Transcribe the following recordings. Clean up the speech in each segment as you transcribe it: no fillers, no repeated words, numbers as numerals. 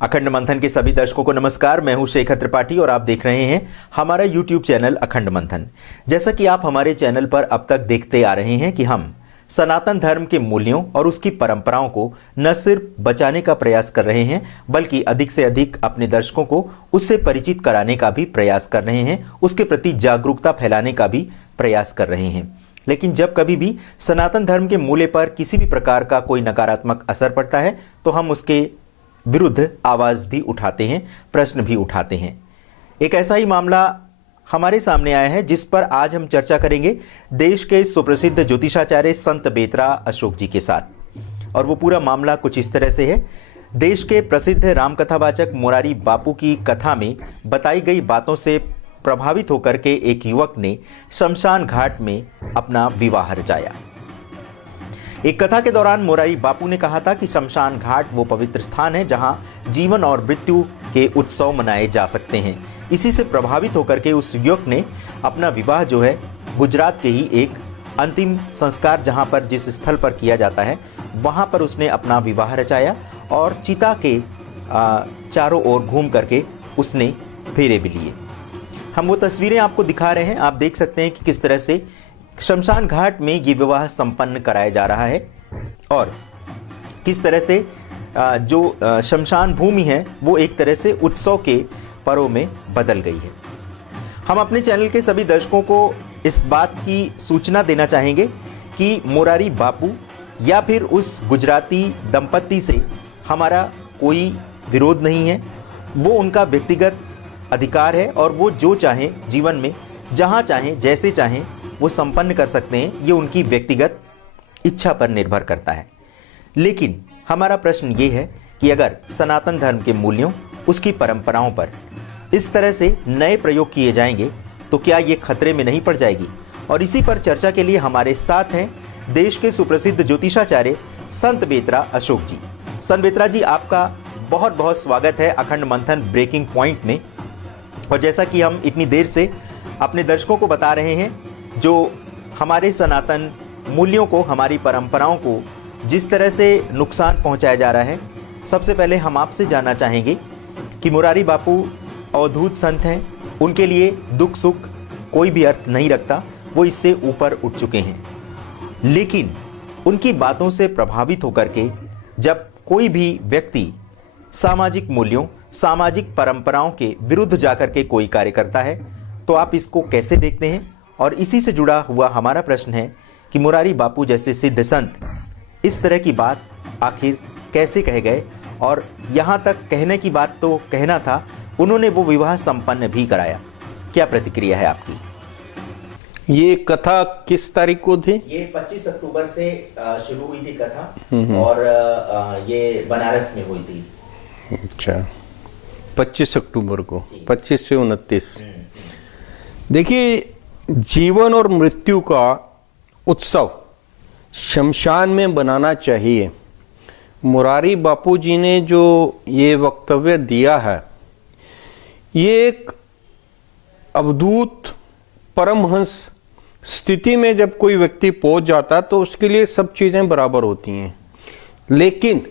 अखंड मंथन के सभी दर्शकों को नमस्कार। मैं हूं शेखर त्रिपाठी और आप देख रहे हैं हमारा YouTube चैनल अखंड मंथन। जैसा कि आप हमारे चैनल पर अब तक देखते आ रहे हैं कि हम सनातन धर्म के मूल्यों और उसकी परंपराओं को न सिर्फ बचाने का प्रयास कर रहे हैं, बल्कि अधिक से अधिक अपने दर्शकों को उससे परिचित कराने का भी प्रयास कर रहे हैं, उसके प्रति जागरूकता फैलाने का भी प्रयास कर रहे हैं। लेकिन जब कभी भी सनातन धर्म के मूल्य पर किसी भी प्रकार का कोई नकारात्मक असर पड़ता है तो हम उसके विरुद्ध आवाज भी उठाते हैं, प्रश्न भी उठाते हैं। एक ऐसा ही मामला हमारे सामने आया है जिस पर आज हम चर्चा करेंगे देश के सुप्रसिद्ध ज्योतिषाचार्य संत बेतरा अशोक जी के साथ। और वो पूरा मामला कुछ इस तरह से है। देश के प्रसिद्ध रामकथावाचक मोरारी बापू की कथा में बताई गई बातों से प्रभावित होकर के एक युवक ने शमशान घाट में अपना विवाह रचाया। एक कथा के दौरान मोरारी बापू ने कहा था कि शमशान घाट वो पवित्र स्थान है जहां जीवन और मृत्यु के उत्सव मनाए जा सकते हैं। इसी से प्रभावित होकर के उस युवक ने अपना विवाह जो है गुजरात के ही एक अंतिम संस्कार जहां पर जिस स्थल पर किया जाता है वहां पर उसने अपना विवाह रचाया और चिता के चारों ओर घूम करके उसने फेरे भी लिए। हम वो तस्वीरें आपको दिखा रहे हैं। आप देख सकते हैं कि किस तरह से शमशान घाट में ये विवाह संपन्न कराया जा रहा है और किस तरह से जो शमशान भूमि है वो एक तरह से उत्सव के पर्व में बदल गई है। हम अपने चैनल के सभी दर्शकों को इस बात की सूचना देना चाहेंगे कि मोरारी बापू या फिर उस गुजराती दंपत्ति से हमारा कोई विरोध नहीं है। वो उनका व्यक्तिगत अधिकार है और वो जो चाहें जीवन में जहां चाहें जैसे चाहें वो संपन्न कर सकते हैं। ये उनकी व्यक्तिगत इच्छा पर निर्भर करता है। लेकिन हमारा प्रश्न ये है कि अगर सनातन धर्म के मूल्यों, उसकी परंपराओं पर इस तरह से नए प्रयोग किए जाएंगे तो क्या ये खतरे में नहीं पड़ जाएगी? और इसी पर चर्चा के लिए हमारे साथ हैं देश के सुप्रसिद्ध ज्योतिषाचार्य संत बेतरा अशोक जी। संत बेतरा जी, आपका बहुत बहुत स्वागत है अखंड मंथन ब्रेकिंग पॉइंट में। और जैसा कि हम इतनी देर से अपने दर्शकों को बता रहे हैं, जो हमारे सनातन मूल्यों को, हमारी परंपराओं को जिस तरह से नुकसान पहुंचाया जा रहा है, सबसे पहले हम आपसे जानना चाहेंगे कि मोरारी बापू अवधूत संत हैं, उनके लिए दुख सुख कोई भी अर्थ नहीं रखता, वो इससे ऊपर उठ चुके हैं। लेकिन उनकी बातों से प्रभावित होकर के जब कोई भी व्यक्ति सामाजिक मूल्यों, सामाजिक परंपराओं के विरुद्ध जाकर के कोई कार्य करता है तो आप इसको कैसे देखते हैं? और इसी से जुड़ा हुआ हमारा प्रश्न है कि मोरारी बापू जैसे सिद्ध संत इस तरह की बात आखिर कैसे कह गए? और यहाँ तक कहने की बात तो कहना था, उन्होंने वो विवाह संपन्न भी कराया। क्या प्रतिक्रिया है आपकी? ये कथा किस तारीख को थी? ये 25 अक्टूबर से शुरू हुई थी कथा और ये बनारस में हुई थी। अच्छा, 25 अक्टूबर को, 25 से 29। देखिए, जीवन और मृत्यु का उत्सव शमशान में बनाना चाहिए। मोरारी बापू जी ने जो ये वक्तव्य दिया है, ये एक अवधूत परमहंस स्थिति में जब कोई व्यक्ति पहुंच जाता है तो उसके लिए सब चीजें बराबर होती हैं। लेकिन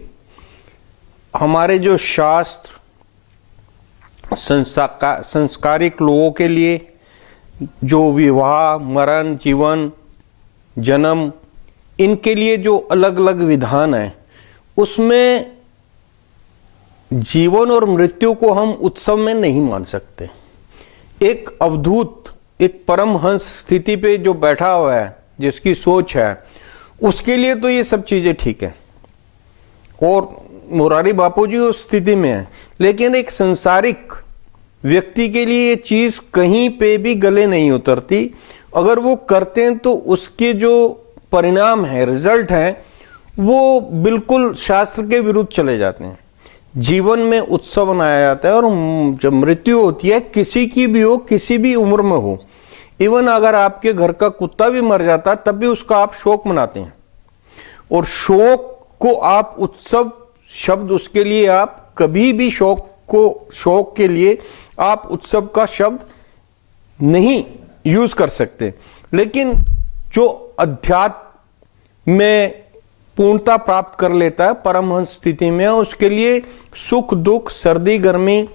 हमारे जो शास्त्र संस्कारिक लोगों के लिए जो विवाह, मरण, जीवन, जन्म, इनके लिए जो अलग अलग विधान है, उसमें जीवन और मृत्यु को हम उत्सव में नहीं मान सकते। एक अवधूत, एक परमहंस स्थिति पे जो बैठा हुआ है, जिसकी सोच है, उसके लिए तो ये सब चीजें ठीक है और मोरारी बापू जी उस स्थिति में है। लेकिन एक संसारिक व्यक्ति के लिए ये चीज कहीं पे भी गले नहीं उतरती। अगर वो करते हैं तो उसके जो परिणाम है, रिजल्ट है, वो बिल्कुल शास्त्र के विरुद्ध चले जाते हैं। जीवन में उत्सव मनाया जाता है और जब मृत्यु होती है, किसी की भी हो, किसी भी उम्र में हो, इवन अगर आपके घर का कुत्ता भी मर जाता है तब भी उसका आप शोक मनाते हैं। और शोक को आप उत्सव शब्द, उसके लिए आप कभी भी शोक के लिए आप उत्सव का शब्द नहीं यूज कर सकते। लेकिन जो अध्यात्म में पूर्णता प्राप्त कर लेता है परमहंस स्थिति में, उसके लिए सुख दुख सर्दी गर्मी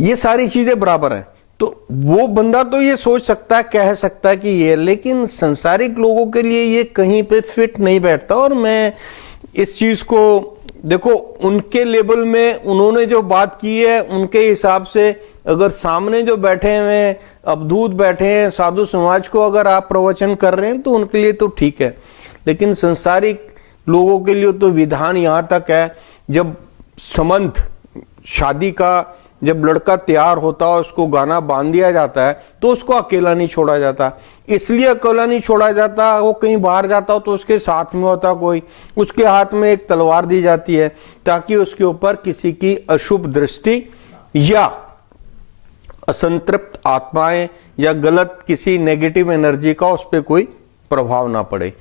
ये सारी चीजें बराबर हैं। तो वो बंदा तो ये सोच सकता है, कह सकता है कि ये, लेकिन संसारिक लोगों के लिए ये कहीं पे फिट नहीं बैठता। और मैं इस चीज को देखो, उनके लेवल में उन्होंने जो बात की है उनके हिसाब से, अगर सामने जो बैठे हुए अवधूत बैठे हैं साधु समाज को अगर आप प्रवचन कर रहे हैं तो उनके लिए तो ठीक है, लेकिन संसारिक लोगों के लिए तो विधान यहां तक है, जब संबंध शादी का जब लड़का तैयार होता है उसको गाना बांध दिया जाता है तो उसको अकेला नहीं छोड़ा जाता। इसलिए अकेला नहीं छोड़ा जाता, वो कहीं बाहर जाता हो तो उसके साथ में होता कोई, उसके हाथ में एक तलवार दी जाती है ताकि उसके ऊपर किसी की अशुभ दृष्टि या असंतृप्त आत्माएं या गलत किसी नेगेटिव एनर्जी का उस पर कोई प्रभाव ना पड़े।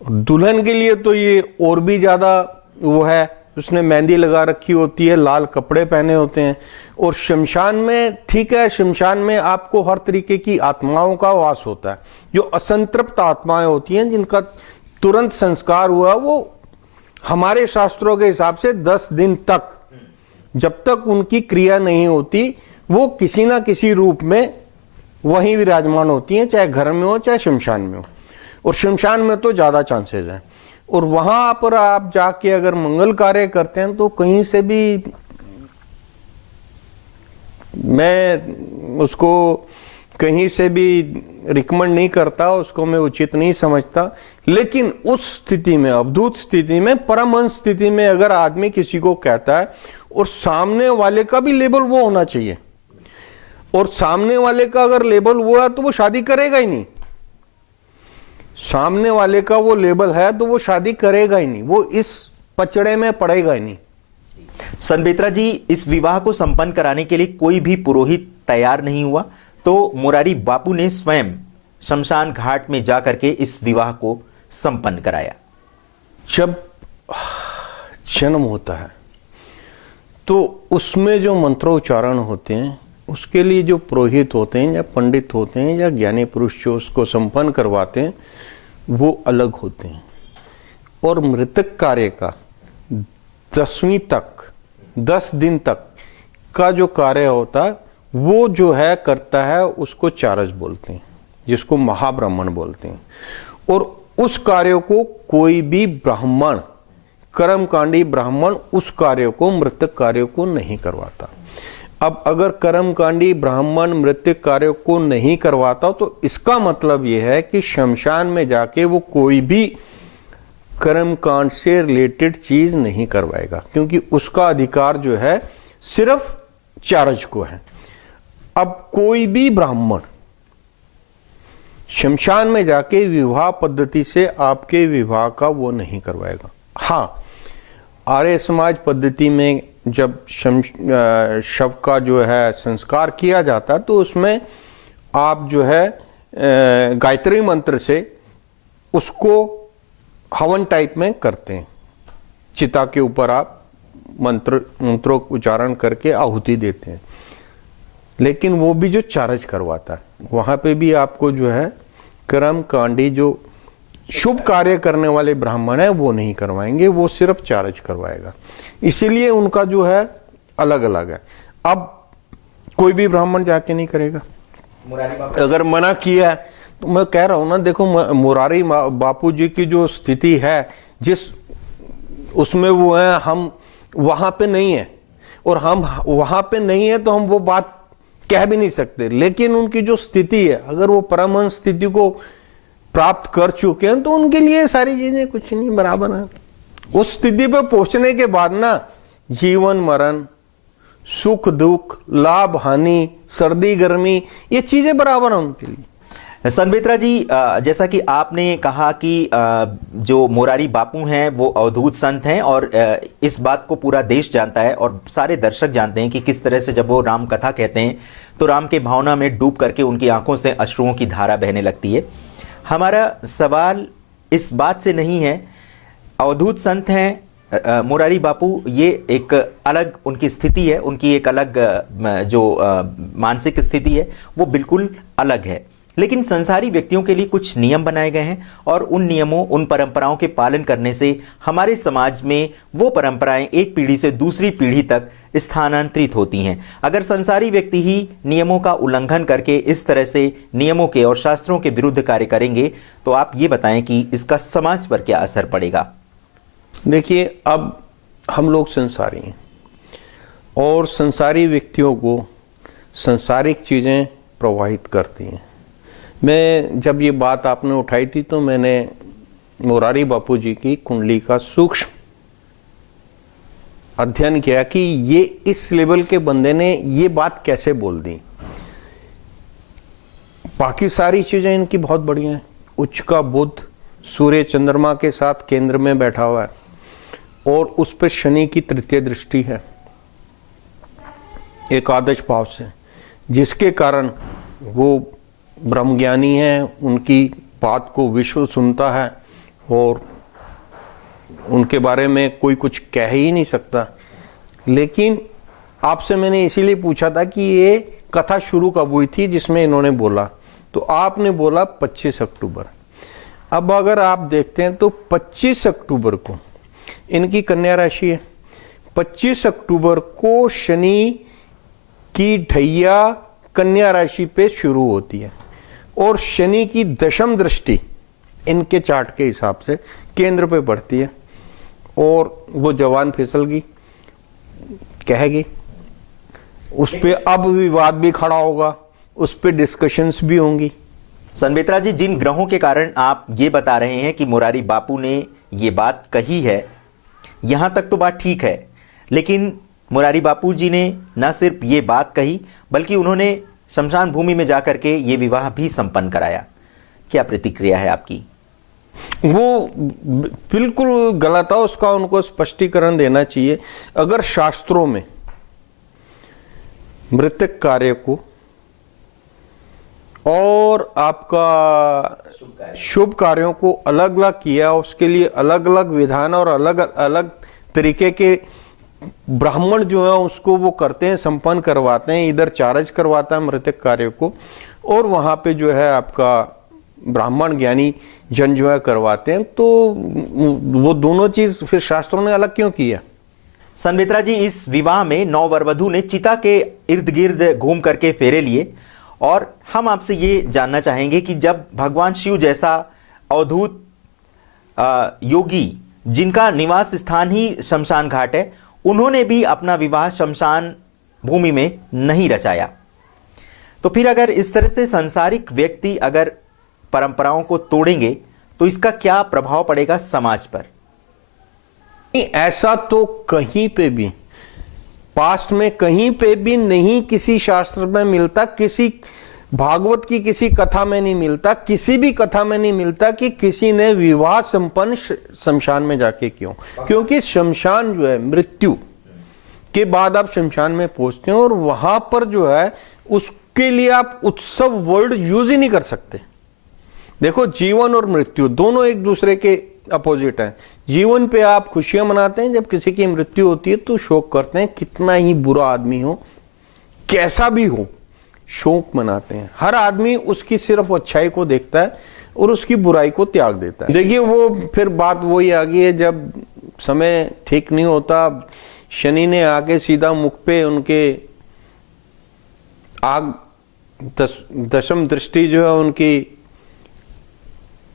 दुल्हन के लिए तो ये और भी ज्यादा वो है, उसने मेहंदी लगा रखी होती है, लाल कपड़े पहने होते हैं। और शमशान में ठीक है, शमशान में आपको हर तरीके की आत्माओं का वास होता है। जो असंतृप्त आत्माएं होती हैं जिनका तुरंत संस्कार हुआ, वो हमारे शास्त्रों के हिसाब से 10 दिन तक, जब तक उनकी क्रिया नहीं होती, वो किसी ना किसी रूप में वहीं विराजमान होती हैं, चाहे घर में हो चाहे शमशान में हो। और शमशान में तो ज्यादा चांसेस हैं। और वहां पर आप जाके अगर मंगल कार्य करते हैं तो कहीं से भी, मैं उसको कहीं से भी रिकमेंड नहीं करता, उसको मैं उचित नहीं समझता। लेकिन उस स्थिति में, अवधूत स्थिति में, परमहंस स्थिति में अगर आदमी किसी को कहता है, और सामने वाले का भी लेवल वो होना चाहिए, और सामने वाले का अगर लेवल वो है तो वो शादी करेगा ही नहीं। सामने वाले का वो लेवल है तो वो शादी करेगा ही नहीं, वो इस पचड़े में पड़ेगा ही नहीं। सनबेत्रा जी, इस विवाह को संपन्न कराने के लिए कोई भी पुरोहित तैयार नहीं हुआ, तो मुरारी बापू ने स्वयं शमशान घाट में जाकर के इस विवाह को संपन्न कराया। जब जन्म होता है तो उसमें जो मंत्रोच्चारण होते हैं उसके लिए जो पुरोहित होते हैं या पंडित होते हैं या ज्ञानी पुरुष जो उसको संपन्न करवाते हैं वो अलग होते हैं। और मृतक कार्य का 10वीं तक, 10 दिन तक का जो कार्य होता है वो जो है करता है, उसको चारज बोलते हैं, जिसको महाब्राह्मण बोलते हैं। और उस कार्य को कोई भी ब्राह्मण, कर्मकांडी ब्राह्मण उस कार्य को, मृतक कार्य को नहीं करवाता। अब अगर कर्मकांडी ब्राह्मण मृतक कार्य को नहीं करवाता तो इसका मतलब यह है कि शमशान में जाके वो कोई भी कर्मकांड से रिलेटेड चीज नहीं करवाएगा, क्योंकि उसका अधिकार जो है सिर्फ चारज को है। अब कोई भी ब्राह्मण शमशान में जाके विवाह पद्धति से आपके विवाह का वो नहीं करवाएगा। हाँ, आर्य समाज पद्धति में जब शव का जो है संस्कार किया जाता है तो उसमें आप जो है गायत्री मंत्र से उसको हवन टाइप में करते हैं। चिता के ऊपर आप मंत्रों उच्चारण करके आहुति देते हैं, लेकिन वो भी जो चारज करवाता है, वहां पे भी आपको जो है कर्मकांडी जो शुभ कार्य करने वाले ब्राह्मण है वो नहीं करवाएंगे, वो सिर्फ चारज करवाएगा। इसीलिए उनका जो है अलग अलग है। अब कोई भी ब्राह्मण जाके नहीं करेगा। अगर मना किया है तो मैं कह रहा हूं ना, देखो मुरारी बापू जी की जो स्थिति है, जिस उसमें वो है, हम वहां पे नहीं है, और हम वहां पे नहीं है तो हम वो बात कह भी नहीं सकते। लेकिन उनकी जो स्थिति है, अगर वो परमहंस स्थिति को प्राप्त कर चुके हैं तो उनके लिए सारी चीजें कुछ नहीं, बराबर है। उस स्थिति पे पहुंचने के बाद ना, जीवन मरण, सुख दुख, लाभ हानि, सर्दी गर्मी, ये चीजें बराबर हैं उनके लिए। सनबेत्रा जी, जैसा कि आपने कहा कि जो मुरारी बापू हैं वो अवधूत संत हैं, और इस बात को पूरा देश जानता है और सारे दर्शक जानते हैं कि किस तरह से जब वो राम कथा कहते हैं तो राम के भावना में डूब करके उनकी आंखों से अश्रुओं की धारा बहने लगती है। हमारा सवाल इस बात से नहीं है, अवधूत संत हैं मुरारी बापू, ये एक अलग उनकी स्थिति है, उनकी एक अलग जो मानसिक स्थिति है वो बिल्कुल अलग है। लेकिन संसारी व्यक्तियों के लिए कुछ नियम बनाए गए हैं और उन नियमों, उन परंपराओं के पालन करने से हमारे समाज में वो परंपराएं एक पीढ़ी से दूसरी पीढ़ी तक स्थानांतरित होती हैं। अगर संसारी व्यक्ति ही नियमों का उल्लंघन करके इस तरह से नियमों के और शास्त्रों के विरुद्ध कार्य करेंगे तो आप ये बताएं कि इसका समाज पर क्या असर पड़ेगा। देखिए, अब हम लोग संसारी हैं और संसारी व्यक्तियों को संसारिक चीज़ें प्रभावित करती हैं। मैं जब ये बात आपने उठाई थी तो मैंने मोरारी बापू जी की कुंडली का सूक्ष्म अध्ययन किया कि ये इस लेवल के बंदे ने ये बात कैसे बोल दी। बाकी सारी चीजें इनकी बहुत बढ़िया हैं। उच्च का बुध सूर्य चंद्रमा के साथ केंद्र में बैठा हुआ है और उस पर शनि की तृतीय दृष्टि है एकादश भाव से, जिसके कारण वो ब्रह्मज्ञानी है, उनकी बात को विश्व सुनता है और उनके बारे में कोई कुछ कह ही नहीं सकता। लेकिन आपसे मैंने इसीलिए पूछा था कि ये कथा शुरू कब हुई थी जिसमें इन्होंने बोला, तो आपने बोला 25 अक्टूबर। अब अगर आप देखते हैं तो 25 अक्टूबर को इनकी कन्या राशि है। 25 अक्टूबर को शनि की ढैया कन्या राशि पे शुरू होती है और शनि की दशम दृष्टि इनके चार्ट के हिसाब से केंद्र पे पड़ती है और वो जवान फिसलगी कहेगी, उस पे अब विवाद भी खड़ा होगा, उस पे डिस्कशंस भी होंगी। संबित्रा जी, जिन ग्रहों के कारण आप ये बता रहे हैं कि मुरारी बापू ने ये बात कही है, यहां तक तो बात ठीक है, लेकिन मुरारी बापू जी ने न सिर्फ ये बात कही बल्कि उन्होंने शमशान भूमि में जाकर के ये विवाह भी संपन्न कराया। क्या प्रतिक्रिया है आपकी? वो बिल्कुल गलत है, उसका उनको स्पष्टीकरण देना चाहिए। अगर शास्त्रों में मृतक कार्य को और आपका शुभ कार्यों को अलग अलग किया, उसके लिए अलग अलग विधान और अलग अलग तरीके के ब्राह्मण जो है उसको वो करते हैं, संपन्न करवाते हैं। इधर चार्ज करवाता है मृतक कार्य को और वहां पे जो है आपका ब्राह्मण ज्ञानी जन जो है करवाते हैं, तो वो दोनों चीज फिर शास्त्रों ने अलग क्यों किया? संबित्रा जी, इस विवाह में नौ वरवधु ने चिता के इर्द गिर्द घूम करके फेरे लिए और हम आपसे ये जानना चाहेंगे कि जब भगवान शिव जैसा अवधूत योगी जिनका निवास स्थान ही शमशान घाट है, उन्होंने भी अपना विवाह शमशान भूमि में नहीं रचाया, तो फिर अगर इस तरह से सांसारिक व्यक्ति अगर परंपराओं को तोड़ेंगे तो इसका क्या प्रभाव पड़ेगा समाज पर? ऐसा तो कहीं पे भी पास्ट में कहीं पे भी नहीं किसी शास्त्र में मिलता, किसी भागवत की किसी कथा में नहीं मिलता, किसी भी कथा में नहीं मिलता कि किसी ने विवाह संपन्न शमशान में जाके क्यों। क्योंकि शमशान जो है मृत्यु के बाद आप शमशान में पहुंचते हैं और वहां पर जो है उसके लिए आप उत्सव वर्ड यूज ही नहीं कर सकते। देखो, जीवन और मृत्यु दोनों एक दूसरे के अपोजिट हैं। जीवन पे आप खुशियां मनाते हैं, जब किसी की मृत्यु होती है तो शोक करते हैं। कितना ही बुरा आदमी हो, कैसा भी हो, शोक मनाते हैं। हर आदमी उसकी सिर्फ अच्छाई को देखता है और उसकी बुराई को त्याग देता है। देखिए, वो फिर बात वही आ गई है, जब समय ठीक नहीं होता, शनि ने आके सीधा मुख पे उनके आग दशम दृष्टि जो है उनकी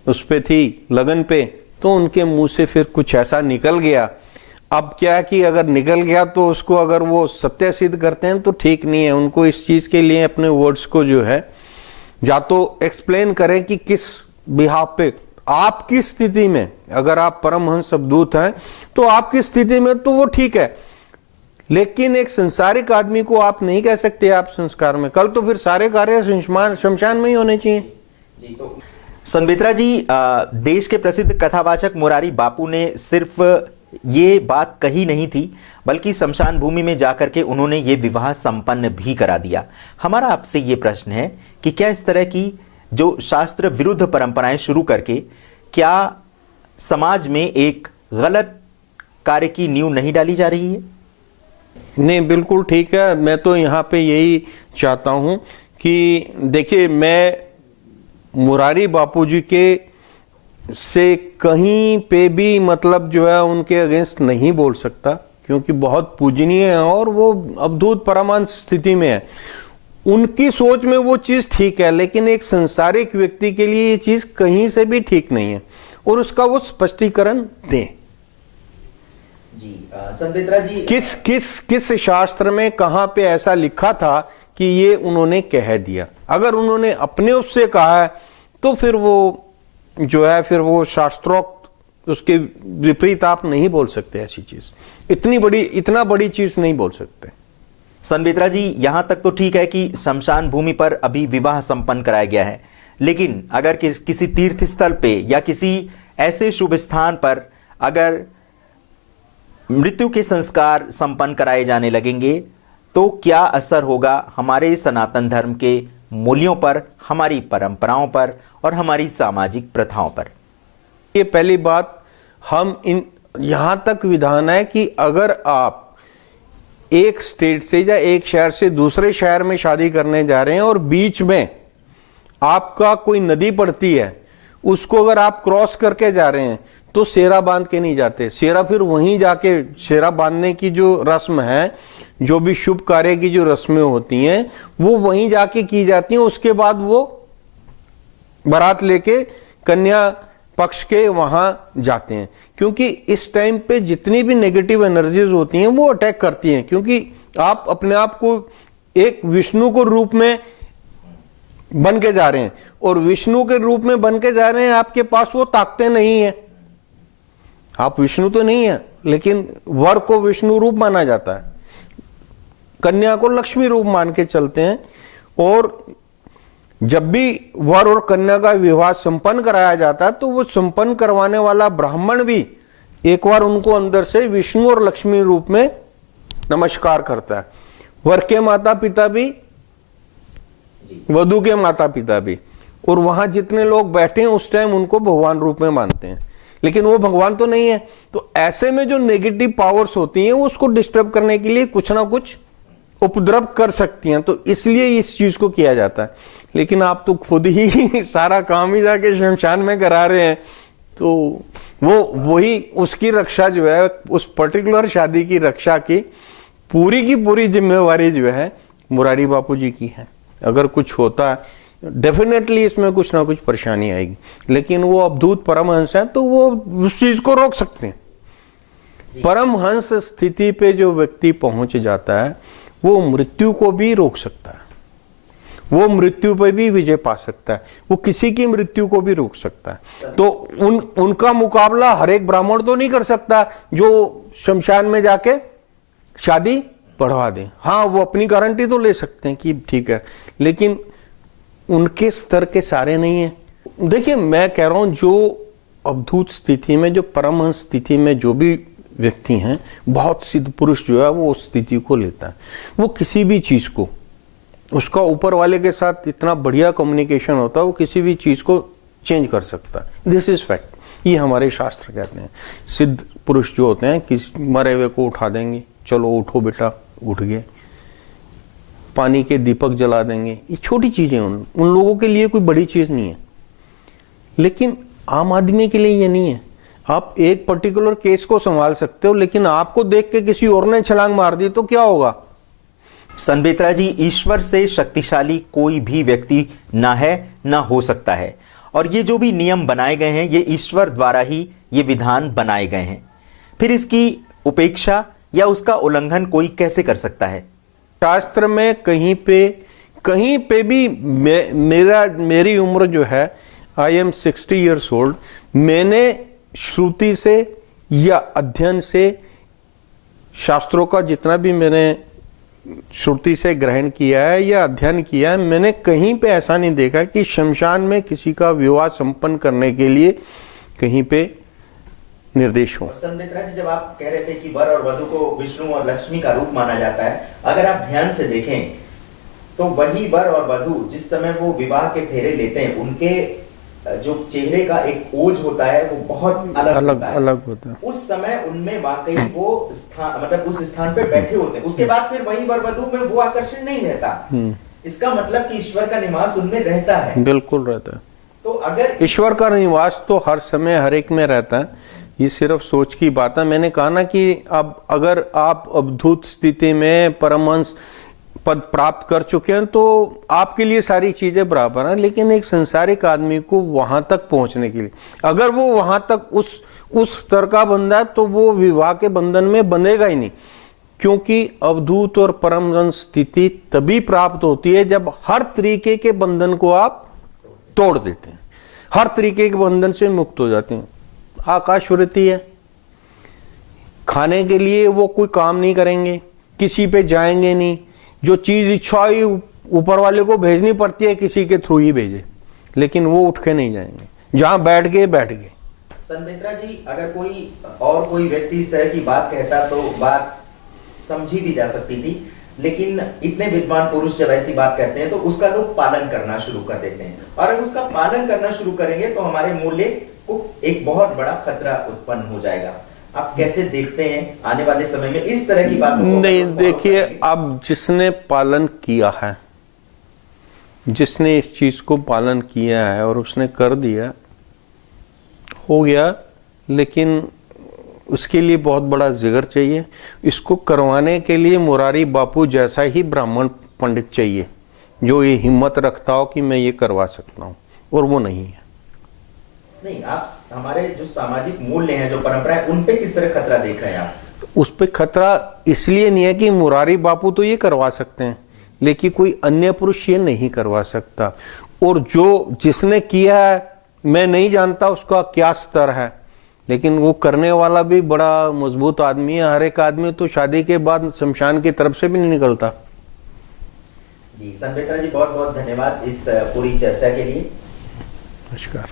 उस पे थी, लगन पे, तो उनके मुंह से फिर कुछ ऐसा निकल गया। अब क्या कि अगर निकल गया तो उसको अगर वो सत्य सिद्ध करते हैं तो ठीक नहीं है। उनको इस चीज के लिए अपने वर्ड्स को जो है या तो एक्सप्लेन करें कि किस बिहाफ पे आपकी स्थिति में, अगर आप परमहंस अवधूत हैं तो आपकी स्थिति में तो वो ठीक है, लेकिन एक संसारिक आदमी को आप नहीं कह सकते आप संस्कार में। कल तो फिर सारे कार्य शमशान में ही होने चाहिए। संबित्रा जी, देश के प्रसिद्ध कथावाचक मुरारी बापू ने सिर्फ ये बात कही नहीं थी बल्कि शमशान भूमि में जाकर के उन्होंने ये विवाह संपन्न भी करा दिया। हमारा आपसे ये प्रश्न है कि क्या इस तरह की जो शास्त्र विरुद्ध परंपराएं शुरू करके क्या समाज में एक गलत कार्य की नींव नहीं डाली जा रही है? नहीं, बिल्कुल ठीक है। मैं तो यहाँ पे यही चाहता हूँ कि देखिए, मैं मुरारी बापूजी के से कहीं पे भी मतलब जो है उनके अगेंस्ट नहीं बोल सकता, क्योंकि बहुत पूजनीय है और वो अवधूत परमांश स्थिति में है। उनकी सोच में वो चीज ठीक है, लेकिन एक संसारिक व्यक्ति के लिए ये चीज कहीं से भी ठीक नहीं है, और उसका वो स्पष्टीकरण दें। जी संबित्रा जी, किस शास्त्र में कहां पे ऐसा लिखा था कि ये उन्होंने कह दिया? अगर उन्होंने अपने उससे कहा है तो फिर वो जो है फिर वो शास्त्रोक्त, उसके विपरीत आप नहीं बोल सकते ऐसी चीज, इतना बड़ी चीज नहीं बोल सकते। संबित्रा जी, यहां तक तो ठीक है कि शमशान भूमि पर अभी विवाह संपन्न कराया गया है, लेकिन अगर किसी तीर्थ स्थल पे या किसी ऐसे शुभ स्थान पर अगर मृत्यु के संस्कार संपन्न कराए जाने लगेंगे तो क्या असर होगा हमारे सनातन धर्म के मूल्यों पर, हमारी परंपराओं पर और हमारी सामाजिक प्रथाओं पर? ये पहली बात, हम यहां तक विधान है कि अगर आप एक स्टेट से या एक शहर से दूसरे शहर में शादी करने जा रहे हैं और बीच में आपका कोई नदी पड़ती है, उसको अगर आप क्रॉस करके जा रहे हैं तो सेरा बांध के नहीं जाते। सेरा फिर वहीं जाके, सेरा बांधने की जो रस्म है, जो भी शुभ कार्य की जो रस्में होती हैं वो वहीं जाके की जाती हैं। उसके बाद वो बारात लेके कन्या पक्ष के वहां जाते हैं, क्योंकि इस टाइम पे जितनी भी नेगेटिव एनर्जीज होती हैं वो अटैक करती हैं, क्योंकि आप अपने आप को एक विष्णु को रूप में बन के जा रहे हैं, और विष्णु के रूप में बन के जा रहे हैं, आपके पास वो ताकतें नहीं है। आप विष्णु तो नहीं है, लेकिन वर को विष्णु रूप माना जाता है, कन्या को लक्ष्मी रूप मान के चलते हैं। और जब भी वर और कन्या का विवाह संपन्न कराया जाता है तो वो संपन्न करवाने वाला ब्राह्मण भी एक बार उनको अंदर से विष्णु और लक्ष्मी रूप में नमस्कार करता है। वर के माता पिता भी, वधू के माता पिता भी, और वहां जितने लोग बैठे हैं उस टाइम उनको भगवान रूप में मानते हैं, लेकिन वो भगवान तो नहीं है। तो ऐसे में जो नेगेटिव पावर्स होती हैं वो उसको डिस्टर्ब करने के लिए कुछ ना कुछ उपद्रव कर सकती हैं, तो इसलिए इस चीज को किया जाता है। लेकिन आप तो खुद ही सारा काम ही जाके शमशान में करा रहे हैं, तो वही उसकी रक्षा जो है, उस पर्टिकुलर शादी की रक्षा की पूरी जिम्मेवारी जो है मुरारी बापूजी की है। अगर कुछ होता है डेफिनेटली इसमें कुछ ना कुछ परेशानी आएगी, लेकिन वो अवधूत परमहंस है तो वो उस चीज को रोक सकते हैं। परमहंस स्थिति पे जो व्यक्ति पहुंच जाता है वो मृत्यु को भी रोक सकता है, वो मृत्यु पे भी विजय पा सकता है, वो किसी की मृत्यु को भी रोक सकता है। तो उनका मुकाबला हर एक ब्राह्मण तो नहीं कर सकता जो शमशान में जाके शादी पढ़वा दें। हाँ, वो अपनी गारंटी तो ले सकते हैं कि ठीक है, लेकिन उनके स्तर के सारे नहीं है। देखिए, मैं कह रहा हूं जो अवधूत स्थिति में, जो परमहंस स्थिति में जो भी व्यक्ति हैं, बहुत सिद्ध पुरुष जो है वो उस स्थिति को लेता है। वो किसी भी चीज को, उसका ऊपर वाले के साथ इतना बढ़िया कम्युनिकेशन होता है, वो किसी भी चीज को चेंज कर सकता है। दिस इज फैक्ट, ये हमारे शास्त्र कहते हैं। सिद्ध पुरुष जो होते हैं कि मरे हुए को उठा देंगे, चलो उठो बेटा, उठ गए। पानी के दीपक जला देंगे, ये छोटी चीजें उन लोगों के लिए कोई बड़ी चीज नहीं है, लेकिन आम आदमी के लिए ये नहीं है। आप एक पर्टिकुलर केस को संभाल सकते हो, लेकिन आपको देख के किसी और ने छलांग मार दी तो क्या होगा? संबित्रा जी, ईश्वर से शक्तिशाली कोई भी व्यक्ति ना है ना हो सकता है, और ये जो भी नियम बनाए गए हैं ये ईश्वर द्वारा ही ये विधान बनाए गए हैं। फिर इसकी उपेक्षा या उसका उल्लंघन कोई कैसे कर सकता है? शास्त्र में कहीं पे भी मेरी उम्र जो है, आई एम 60 years old, मैंने श्रुति से या अध्ययन से, शास्त्रों का जितना भी मैंने श्रुति से ग्रहण किया है या अध्ययन किया है, मैंने कहीं पे ऐसा नहीं देखा कि शमशान में किसी का विवाह संपन्न करने के लिए कहीं पे निर्देश हो। संबित्रा जी, जब आप कह रहे थे कि वर और वधु को विष्णु और लक्ष्मी का रूप माना जाता है, अगर आप ध्यान से देखें तो वही वर और वधु जिस समय वो विवाह के फेरे लेते हैं, उनके जो चेहरे का एक ओज होता है वो बहुत अलग होता है। उस समय उनमें वाकई वो स्थान, मतलब उस स्थान पे बैठे होते हैं। उसके बाद फिर वही वर वधु में वो आकर्षण नहीं रहता। इसका मतलब कि ईश्वर का निवास उनमें रहता है। बिल्कुल रहता है। तो अगर ईश्वर का निवास तो हर समय हर एक में रहता है, ये सिर्फ सोच की बात है। मैंने कहा ना कि अब अगर आप अवधूत स्थिति में परमहंस पद प्राप्त कर चुके हैं तो आपके लिए सारी चीजें बराबर हैं, लेकिन एक संसारिक आदमी को वहां तक पहुंचने के लिए अगर वो वहां तक उस स्तर का बंदा है तो वो विवाह के बंधन में बंधेगा ही नहीं, क्योंकि अवधूत और परमहंस स्थिति तभी प्राप्त होती है जब हर तरीके के बंधन को आप तोड़ देते हैं, हर तरीके के बंधन से मुक्त हो जाते हैं। आकाश वृत्ति है, खाने के लिए वो कोई काम नहीं करेंगे, किसी पे जाएंगे नहीं, जो चीज इच्छा ही ऊपर वाले को भेजनी पड़ती है किसी के थ्रू ही भेजे, लेकिन वो उठ के नहीं जाएंगे, जहां बैठ गए। संत मित्रा जी, अगर कोई व्यक्ति इस तरह की बात कहता तो बात समझी भी जा सकती थी, लेकिन इतने विद्वान पुरुष जब ऐसी बात कहते हैं तो उसका लोग पालन करना शुरू कर देते हैं, और अगर उसका पालन करना शुरू करेंगे तो हमारे मूल्य को एक बहुत बड़ा खतरा उत्पन्न हो जाएगा। आप कैसे देखते हैं आने वाले समय में इस तरह की बातों को? नहीं, देखिए, अब जिसने पालन किया है, जिसने इस चीज को पालन किया है और उसने कर दिया, हो गया, लेकिन उसके लिए बहुत बड़ा जिगर चाहिए। इसको करवाने के लिए मुरारी बापू जैसा ही ब्राह्मण पंडित चाहिए जो ये हिम्मत रखता हो कि मैं ये करवा सकता हूं, और वो नहीं है। नहीं, आप हमारे जो सामाजिक मूल्य हैं, जो परंपरा है, उन पे किस तरह खतरा देख रहे हैं आप? उस पे खतरा इसलिए नहीं है कि मुरारी बापू तो ये करवा सकते हैं, लेकिन कोई अन्य पुरुष ये नहीं करवा सकता। और जो जिसने किया है, मैं नहीं जानता उसका क्या स्तर है, लेकिन वो करने वाला भी बड़ा मजबूत आदमी है। हर एक आदमी तो शादी के बाद शमशान की तरफ से भी नहीं निकलता। जी, संत मित्रा जी, बहुत बहुत धन्यवाद इस पूरी चर्चा के लिए। नमस्कार।